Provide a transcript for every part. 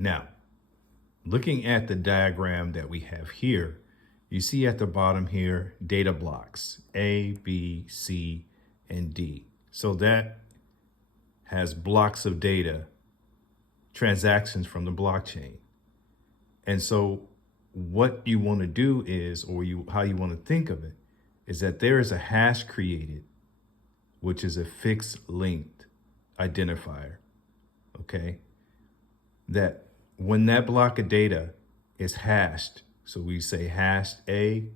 Now, looking at the diagram that we have here, you see at the bottom here, data blocks, A, B, C, and D. So that has blocks of data, transactions from the blockchain. And so what you want to do is, how you want to think of it, is that there is a hash created, which is a fixed linked identifier, okay? That when that block of data is hashed, so we say hash A,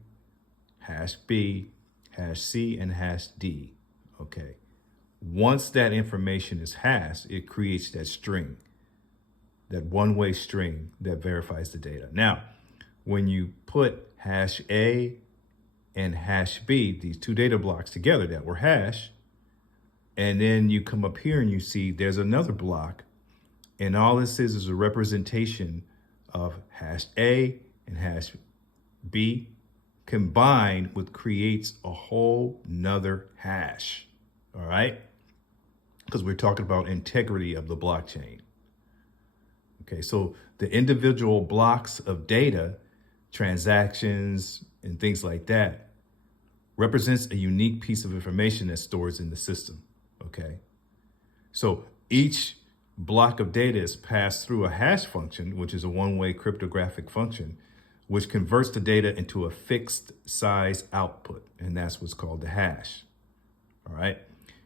hash B, hash C, and hash D, okay? Once that information is hashed, it creates that string, that one-way string that verifies the data. Now, when you put hash A and hash B, these two data blocks together that were hashed, and then you come up here and you see there's another block, and all this is a representation of hash A and hash B combined with creates a whole nother hash, all right? Because we're talking about integrity of the blockchain. Okay, so the individual blocks of data, transactions, and things like that represents a unique piece of information that stores in the system, okay? So each block of data is passed through a hash function, which is a one-way cryptographic function, which converts the data into a fixed size output, and that's what's called the hash, all right?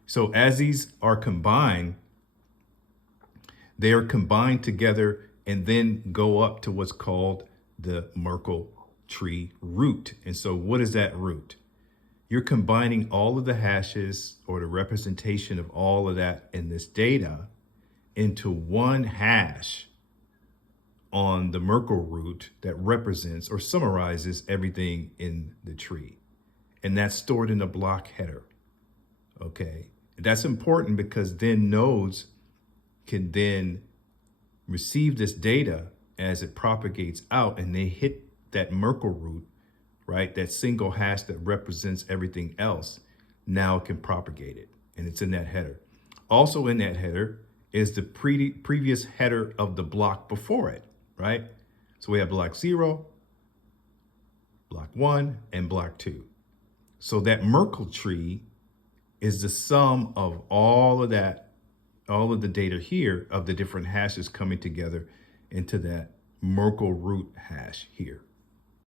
So as these are combined, they are combined together and then go up to what's called the Merkle tree root. And so what is that root? You're combining all of the hashes or the representation of all of that in this data into one hash on the Merkle root that represents or summarizes everything in the tree. And that's stored in a block header, okay? That's important because then nodes can then receive this data as it propagates out and they hit that Merkle root, right? That single hash that represents everything else now can propagate it, and it's in that header. Also in that header is the previous header of the block before it, right? So we have block 0, block 1, and block 2. So that Merkle tree is the sum of all of that, all of the data here of the different hashes coming together into that Merkle root hash here.